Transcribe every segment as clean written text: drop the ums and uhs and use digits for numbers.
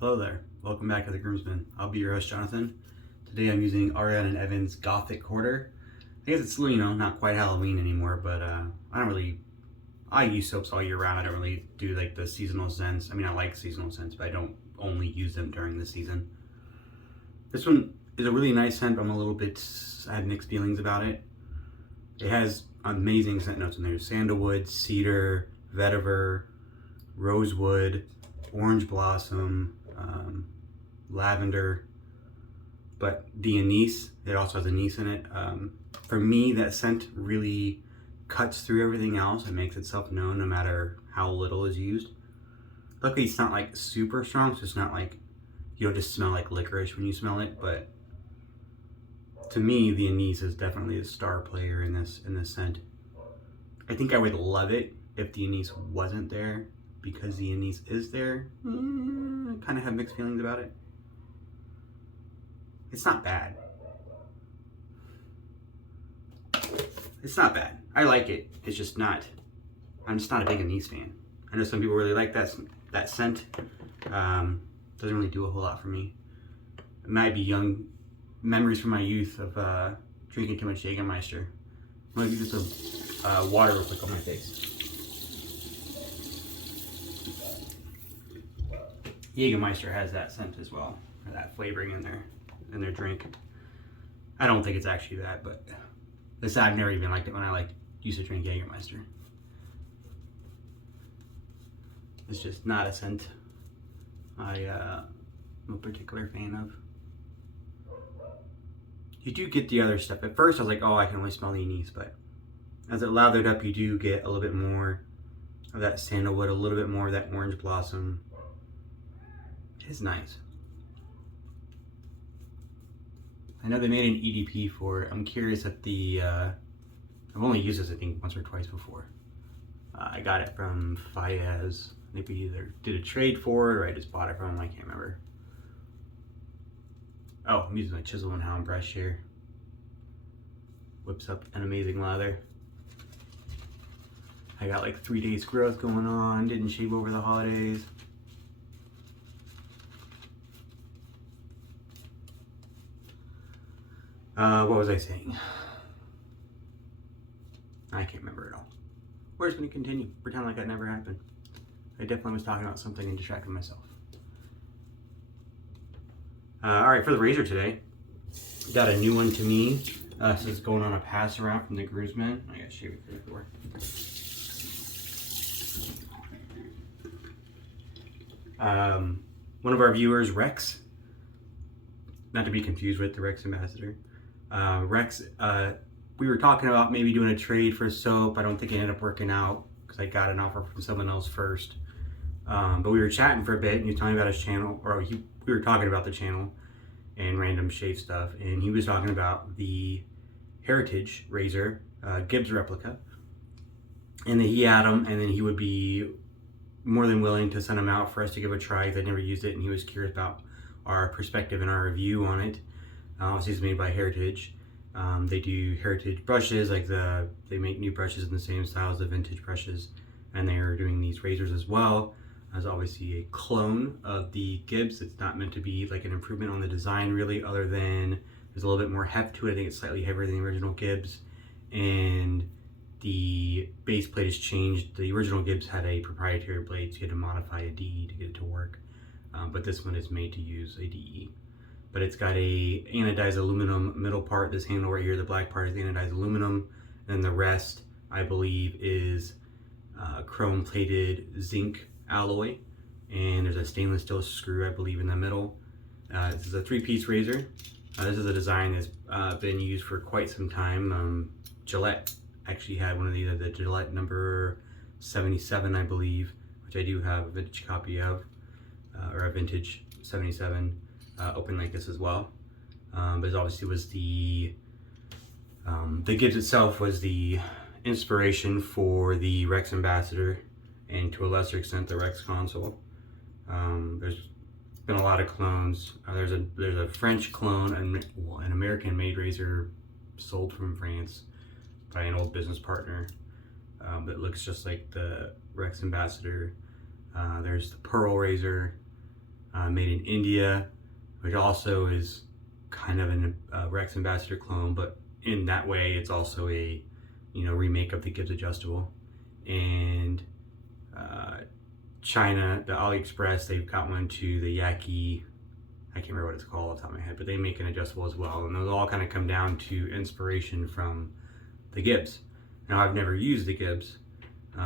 Hello there, welcome back to The Groomsman. I'll be your host, Jonathan. Today I'm using Ariana and Evan's Gothic quarter. I guess it's, not quite Halloween anymore, but I use soaps all year round. I don't really do like the seasonal scents. I mean, I like seasonal scents, but I don't only use them during the season. This one is a really nice scent, but I have mixed feelings about it. It has amazing scent notes in there. Sandalwood, cedar, vetiver, rosewood, orange blossom, lavender, but the anise, it also has anise in it. For me, that scent really cuts through everything else and makes itself known no matter how little is used. Luckily, it's not like super strong, so it's not like, you don't just smell like licorice when you smell it, but to me, the anise is definitely a star player in this scent. I think I would love it if the anise wasn't there. Because the anise is there, I kind of have mixed feelings about it. It's not bad. It's not bad. I like it. It's just not, I'm just not a big anise fan. I know some people really like that scent. Doesn't really do a whole lot for me. It might be young memories from my youth of drinking too much Jägermeister. I'm gonna use some water real quick on my face. Jägermeister has that scent as well, or that flavoring in their drink. I don't think it's actually that, but I've never even liked it when I used to drink Jägermeister. It's just not a scent I'm a particular fan of. You do get the other stuff. At first I was like, oh, I can only smell the anise, but as it lathered up, you do get a little bit more of that sandalwood, a little bit more of that orange blossom. It's nice. I know they made an EDP for it. I'm curious if I've only used this I think once or twice before. I got it from Fayez. Maybe either did a trade for it or I just bought it from him, I can't remember. Oh, I'm using my Chisel and Hound brush here. Whips up an amazing lather. I got like 3 days growth going on, didn't shave over the holidays. What was I saying? I can't remember it all. We're just going to continue. Pretend like that never happened. I definitely was talking about something and distracted myself. Alright, for the razor today, got a new one to me. This is going on a pass around from the Groomsman. I gotta shave it for the door. One of our viewers, Rex, not to be confused with the Rex Ambassador. Rex, we were talking about maybe doing a trade for soap. I don't think it ended up working out because I got an offer from someone else first. But we were chatting for a bit and he was telling me about his channel, or we were talking about the channel and random shave stuff. And he was talking about the Heritage razor, Gibbs Replica. And that he had them and then he would be more than willing to send them out for us to give a try because I'd never used it and he was curious about our perspective and our review on it. Obviously it's made by Heritage. They do Heritage brushes, they make new brushes in the same style as the vintage brushes, and they are doing these razors as well as obviously a clone of the Gibbs. It's not meant to be like an improvement on the design really, other than there's a little bit more heft to it. I think it's slightly heavier than the original Gibbs, and the base plate has changed. The original Gibbs had a proprietary blade, so you had to modify a DE to get it to work, but this one is made to use a DE. But it's got a anodized aluminum middle part. This handle right here, the black part is the anodized aluminum, and the rest, I believe, is chrome plated zinc alloy, and there's a stainless steel screw, I believe, in the middle. This is a 3-piece razor. This is a design that's been used for quite some time. Gillette actually had one of these, the Gillette number 77, I believe, which I do have a vintage copy of, or a vintage 77. Open like this as well, but it obviously was the Gibbs itself was the inspiration for the Rex Ambassador, and to a lesser extent the Rex console. There's been a lot of clones. There's a French clone and an American-made razor sold from France by an old business partner that looks just like the Rex Ambassador. There's the Pearl razor. made in India, which also is kind of a Rex Ambassador clone, but in that way it's also a, you know, remake of the Gibbs adjustable. And China, the AliExpress, they've got one to the Yaki, I can't remember what it's called off the top of my head, but they make an adjustable as well. And those all kind of come down to inspiration from the Gibbs. Now, I've never used the Gibbs,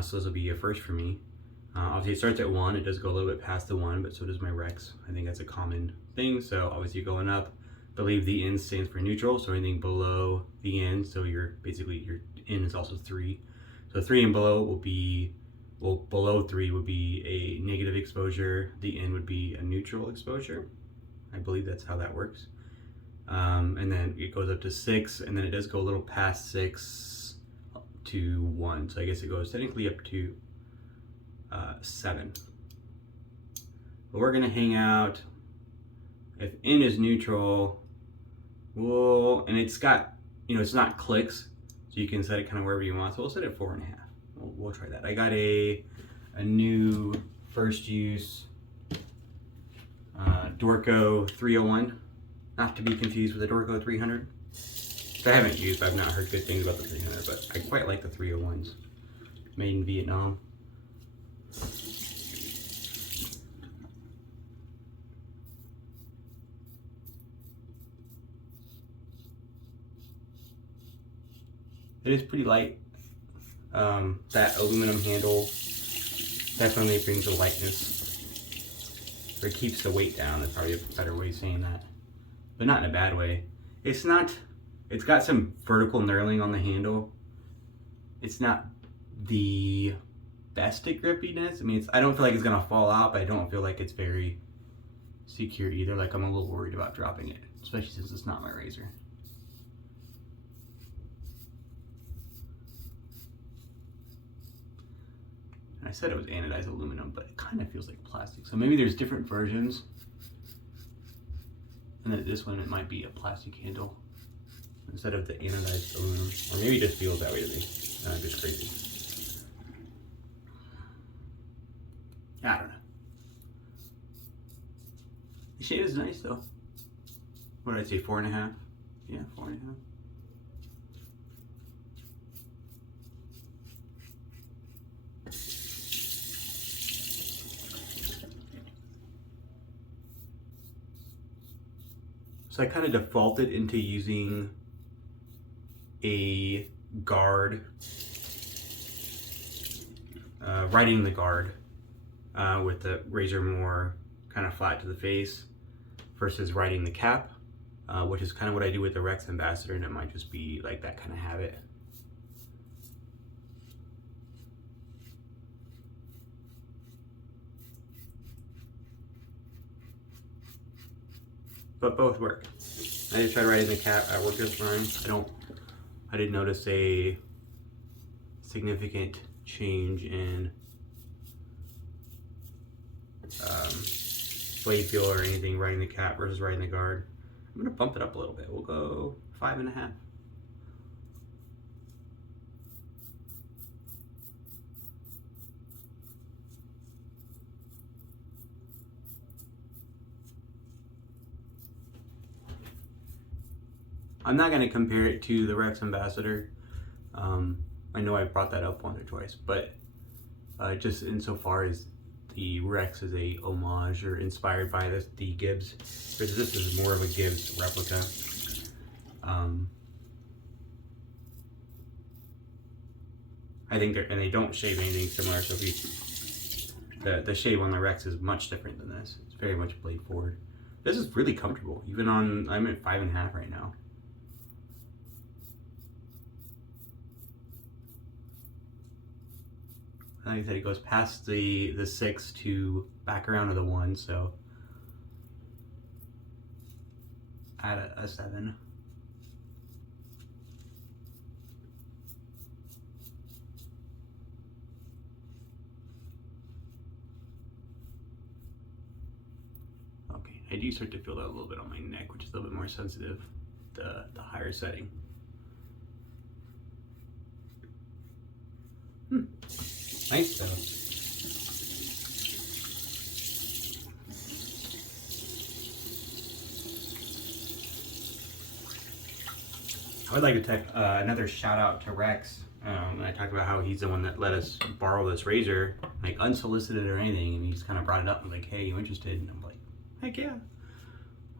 so this will be a first for me. Obviously it starts at 1, it does go a little bit past the 1, but so does my Rex. I think that's a common thing. So obviously going up, I believe the N stands for neutral, so anything below the N, so basically your N is also 3. So 3 and below will be, well, below 3 would be a negative exposure, the N would be a neutral exposure. I believe that's how that works. And then it goes up to 6, and then it does go a little past 6 to 1. So I guess it goes technically up to 7. But we're gonna hang out, if N is neutral, well, and it's got, you know, it's not clicks, so you can set it kind of wherever you want. So we'll set it 4.5. We'll try that. I got a new first use Dorco 301, not to be confused with the Dorco 300. I haven't used, I've not heard good things about the 300, but I quite like the 301s. Made in Vietnam. It is pretty light. That aluminum handle definitely brings the lightness, or keeps the weight down. That's probably a better way of saying that, but not in a bad way. It's got some vertical knurling on the handle. It's not the best at grippiness. I mean, I don't feel like it's gonna fall out, but I don't feel like it's very secure either. Like, I'm a little worried about dropping it, especially since it's not my razor. I said it was anodized aluminum, but it kind of feels like plastic. So maybe there's different versions. And then this one, it might be a plastic handle instead of the anodized aluminum. Or maybe it just feels that way to me. I'm just crazy. I don't know. The shade is nice though. What did I say, 4.5? Yeah, 4.5. So I kind of defaulted into using a guard, riding the guard with the razor more kind of flat to the face versus riding the cap, which is kind of what I do with the Rex Ambassador, and it might just be like that kind of habit. But both work. I just tried riding the cap, that worked just fine. I didn't notice a significant change in blade feel or anything riding the cap versus riding the guard. I'm gonna bump it up a little bit. We'll go 5.5. I'm not going to compare it to the Rex Ambassador. I know I brought that up once or twice, but just insofar as the Rex is a homage or inspired by the Gibbs, whereas this is more of a Gibbs replica. I think they don't shave anything similar, so the shave on the Rex is much different than this. It's very much blade forward. This is really comfortable, even on, I'm at 5.5 right now. Like I said, it goes past the 6 to back around to the 1, so add a 7. Okay, I do start to feel that a little bit on my neck, which is a little bit more sensitive, the higher setting. Nice though. I'd like to take another shout out to Rex. I talked about how he's the one that let us borrow this razor, like unsolicited or anything, and he just kind of brought it up and was like, "Hey, you interested?" And I'm like, "Heck yeah!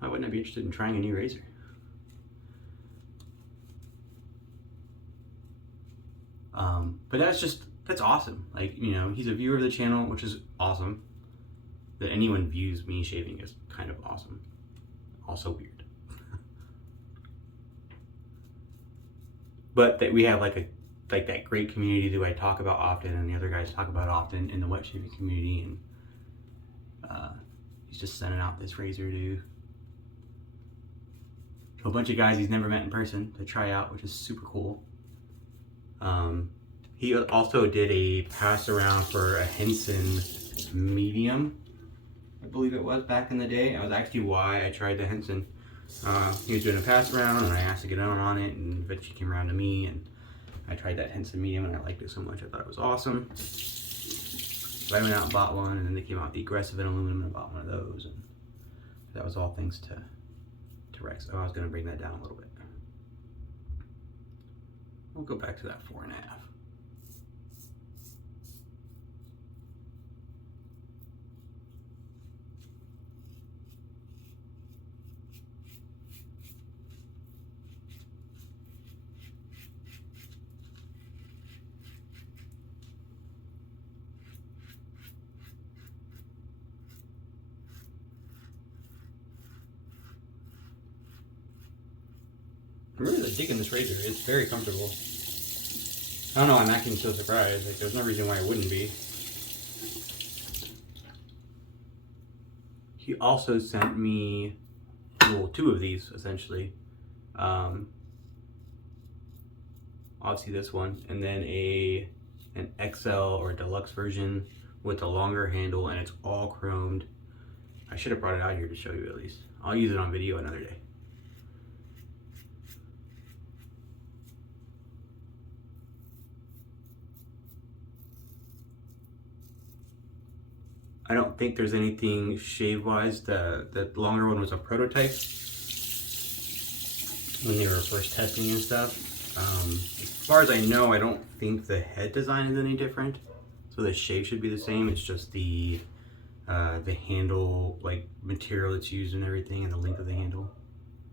Why wouldn't I be interested in trying a new razor?" But that's awesome. Like, you know, he's a viewer of the channel, which is awesome. That anyone views me shaving is kind of awesome. Also weird. But that we have like that great community that I talk about often, and the other guys talk about often in the wet shaving community, and he's just sending out this razor to a bunch of guys he's never met in person to try out, which is super cool. He also did a pass around for a Henson medium, I believe it was, back in the day. That was actually why I tried the Henson. He was doing a pass around, and I asked to get on it, and eventually came around to me, and I tried that Henson medium, and I liked it so much. I thought it was awesome. So I went out and bought one, and then they came out with the aggressive in aluminum, and I bought one of those, and that was all thanks to Rex. Oh, I was going to bring that down a little bit. We'll go back to that 4.5. I'm really digging this razor. It's very comfortable. I don't know why I'm acting so surprised. Like, there's no reason why it wouldn't be. He also sent me, well, 2 of these, essentially. Obviously this one, and then an XL or deluxe version with a longer handle, and it's all chromed. I should have brought it out here to show you at least. I'll use it on video another day. I don't think there's anything shave-wise. The longer one was a prototype when they were first testing and stuff. As far as I know, I don't think the head design is any different. So the shave should be the same. It's just the handle, like, material that's used and everything, and the length of the handle.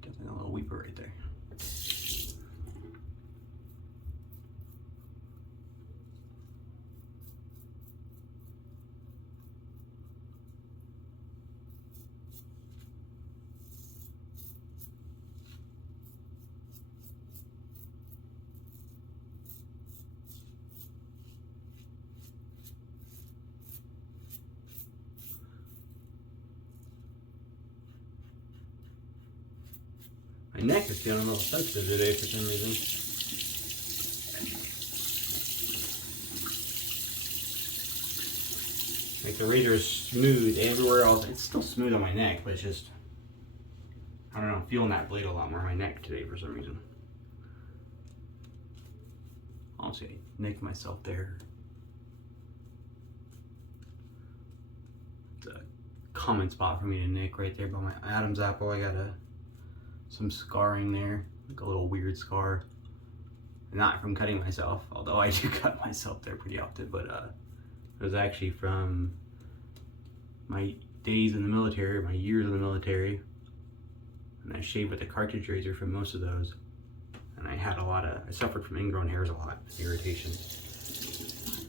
Definitely a little weeper right there. My neck is feeling a little sensitive today for some reason. Like, the razor is smooth everywhere else. It's still smooth on my neck, but it's just, I don't know, I'm feeling that blade a lot more on my neck today for some reason. Honestly, I nicked myself there. It's a common spot for me to nick right there by my Adam's apple. I got some scarring there, like a little weird scar. Not from cutting myself, although I do cut myself there pretty often, but it was actually from my days in the military, my years in the military. And I shaved with a cartridge razor for most of those. And I suffered from ingrown hairs a lot, irritation.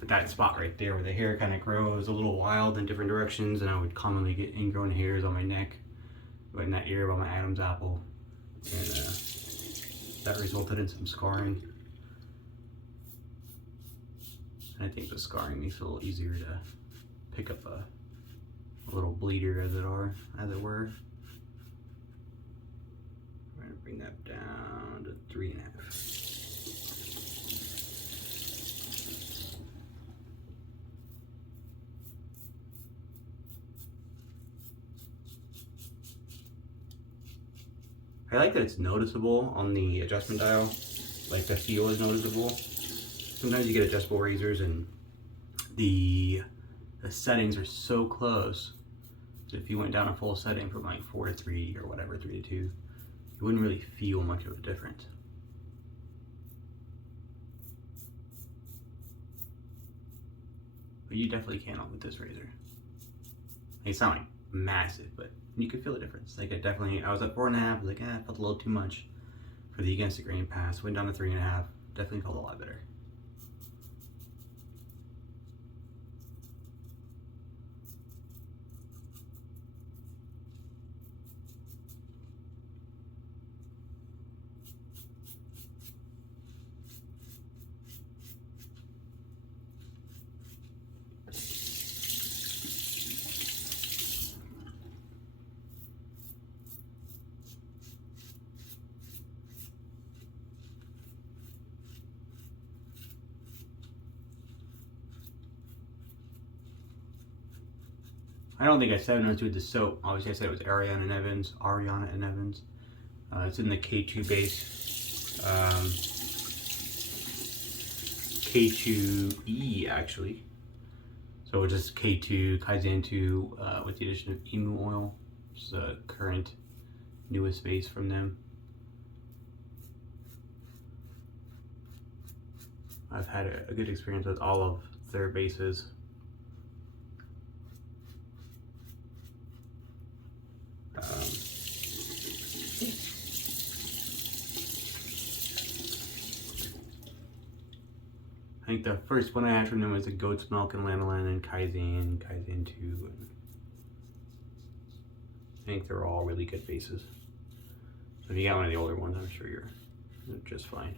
But that spot right there where the hair kind of grows a little wild in different directions, and I would commonly get ingrown hairs on my neck, right in that area by my Adam's apple. And that resulted in some scarring. And I think the scarring makes it a little easier to pick up a little bleeder, as it were. We're gonna bring that down to 3.5. I like that it's noticeable on the adjustment dial. Like, the feel is noticeable. Sometimes you get adjustable razors and the settings are so close. So if you went down a full setting from like 4 to 3 or whatever, 3 to 2, you wouldn't really feel much of a difference. but you definitely can with this razor. It's not like massive, but you can feel the difference. Like I was at 4.5, like, it felt a little too much for the against the grain pass. Went down to 3.5, definitely felt a lot better. I don't think I said when I was doing the soap. Obviously, I said it was Ariana and Evans. It's in the K2 base. K2E actually. So it's just K2 Kaizen 2 with the addition of emu oil, which is the current newest base from them. I've had a good experience with all of their bases. I think the first one I had from them was a goat's milk and lanolin and Kaizen 2. And I think they're all really good bases. So if you got one of the older ones, I'm sure you're just fine.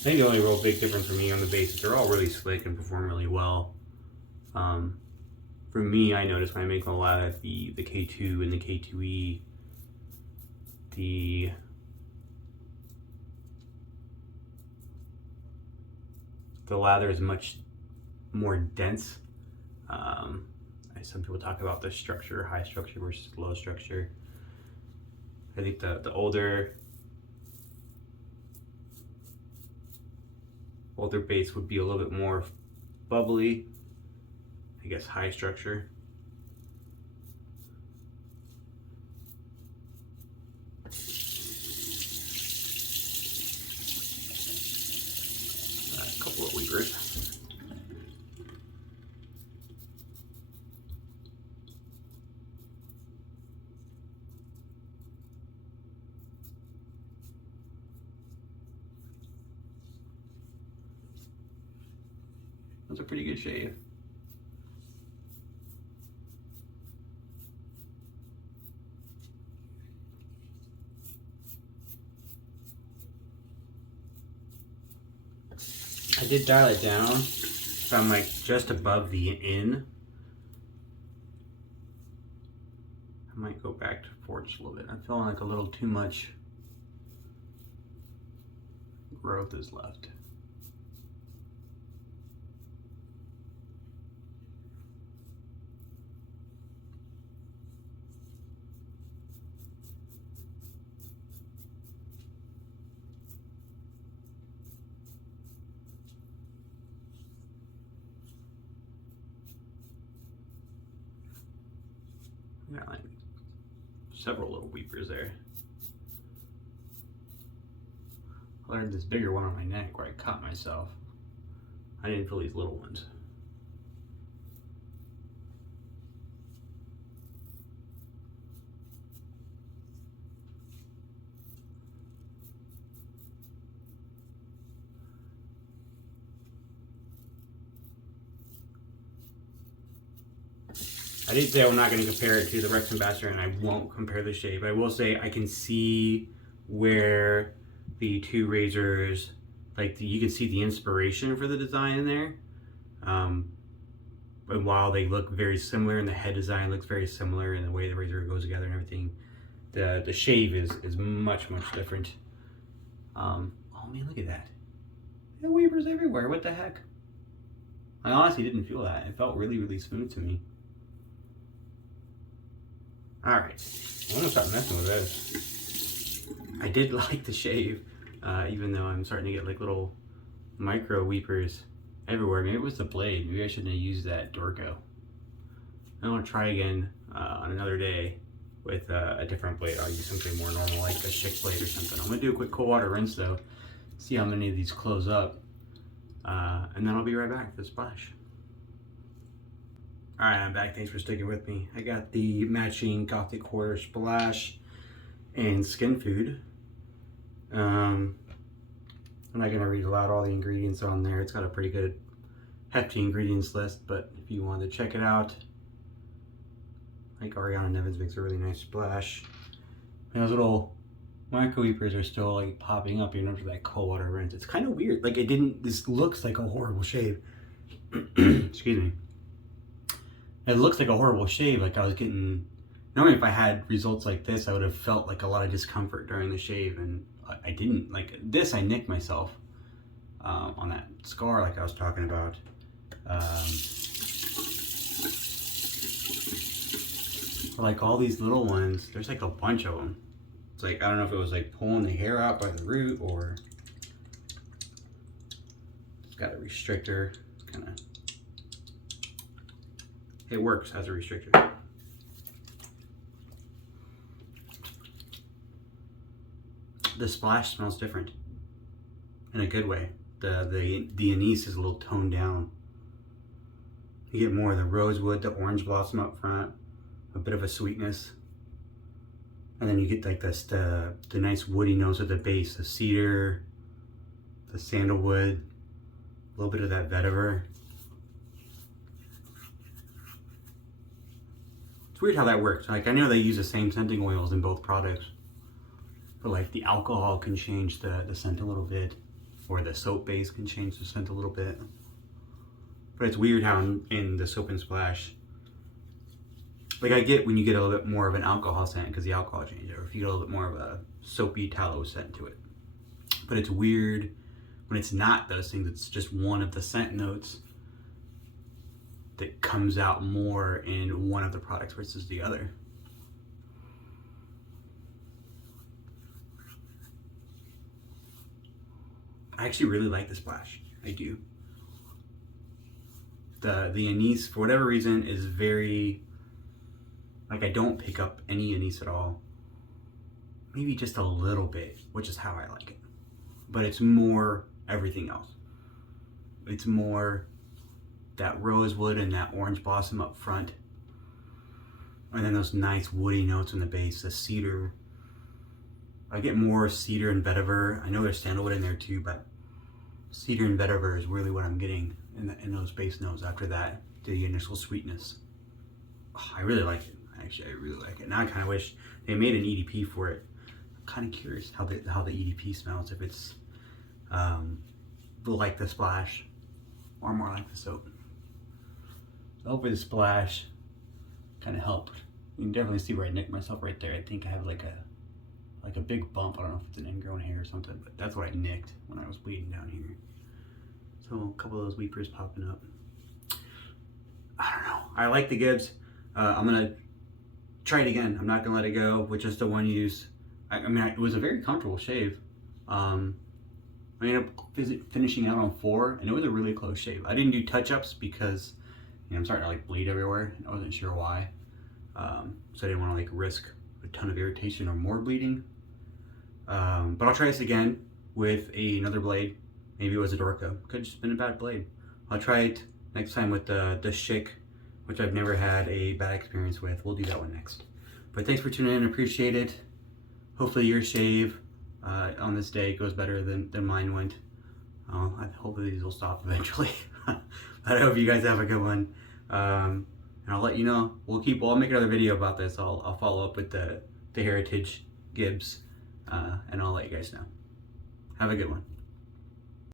I think the only real big difference for me on the base is they're all really slick and perform really well. For me, I noticed when I make a lot of the K2 and the K2E, the lather is much more dense. Some people talk about the structure, high structure versus low structure. I think the older base would be a little bit more bubbly, I guess high structure. A couple of weavers. That's a pretty good shave. I did dial it down from like just above the in. I might go back to forge a little bit. I'm feeling like a little too much growth is left. Got like several little weepers there. I learned this bigger one on my neck where I caught myself. I didn't feel these little ones. I did say I'm not going to compare it to the Rex Ambassador, and I won't compare the shave. I will say I can see where the two razors, you can see the inspiration for the design in there. And while they look very similar, and the head design looks very similar, and the way the razor goes together and everything, the shave is much different. Oh man, look at that! There are weavers everywhere. What the heck? I honestly didn't feel that. It felt really smooth to me. Alright, I'm gonna start messing with this. I did like the shave, even though I'm starting to get like little micro weepers everywhere. Maybe it was the blade. Maybe I shouldn't have used that Dorco. I want to try again on another day with a different blade. I'll use something more normal like a Schick blade or something. I'm gonna do a quick cold water rinse though, see how many of these close up, and then I'll be right back for the splash. All right, I'm back. Thanks for sticking with me. I got the matching Gothic Quarter Splash and Skin Food. I'm not gonna read aloud all the ingredients on there. It's got a pretty good hefty ingredients list, but if you wanted to check it out, like Ariana Nevins makes a really nice splash. And those little microweepers are still like popping up even after that cold water rinse. It's kind of weird. Like this looks like a horrible shave. Excuse me. It looks like a horrible shave. Like I was getting, normally if I had results like this, I would have felt like a lot of discomfort during the shave, and I didn't. Like this, I nicked myself on that scar like I was talking about. Like all these little ones, there's like a bunch of them. It's like, I don't know if it was like pulling the hair out by the root or it's got a restrictor. Kind of, it works as a restrictor. The splash smells different in a good way. The anise is a little toned down. You get more of the rosewood, the orange blossom up front, a bit of a sweetness, and then you get like this the nice woody notes at the base, the cedar, the sandalwood, a little bit of that vetiver. It's weird how that works. Like I know they use the same scenting oils in both products, but like the alcohol can change the scent a little bit, or the soap base can change the scent a little bit. But it's weird how in the soap and splash, like I get when you get a little bit more of an alcohol scent because the alcohol changes, or if you get a little bit more of a soapy tallow scent to it. But it's weird when it's not those things, it's just one of the scent notes that comes out more in one of the products versus the other. I actually really like the splash, I do. The anise, for whatever reason, is very, like I don't pick up any anise at all. Maybe just a little bit, which is how I like it. But it's more everything else. It's more that rosewood and that orange blossom up front. And then those nice woody notes on the base, the cedar. I get more cedar and vetiver. I know there's sandalwood in there too, but cedar and vetiver is really what I'm getting in those base notes after that, the initial sweetness. Oh, I really like it. Actually, I really like it. Now I kind of wish they made an EDP for it. I'm kind of curious how the EDP smells, if it's like the splash or more like the soap. So hopefully the splash kind of helped. You can definitely see where I nicked myself right there. I think I have like a big bump. I don't know if it's an ingrown hair or something, but that's what I nicked when I was bleeding down here. So a couple of those weepers popping up. I don't know. I like the Gibbs. I'm gonna try it again. I'm not gonna let it go with just the one use. I mean, it was a very comfortable shave. I ended up finishing out on 4, and it was a really close shave. I didn't do touch-ups because I'm starting to like bleed everywhere. I wasn't sure why, so I didn't want to like risk a ton of irritation or more bleeding. But I'll try this again with another blade. Maybe it was a Dorco. Could have just been a bad blade. I'll try it next time with the Schick, which I've never had a bad experience with. We'll do that one next. But thanks for tuning in. Appreciate it. Hopefully your shave on this day goes better than mine went. Hopefully these will stop eventually. I hope you guys have a good one. And I'll let you know. I'll make another video about this. I'll follow up with the Heritage Gibbs, and I'll let you guys know. Have a good one.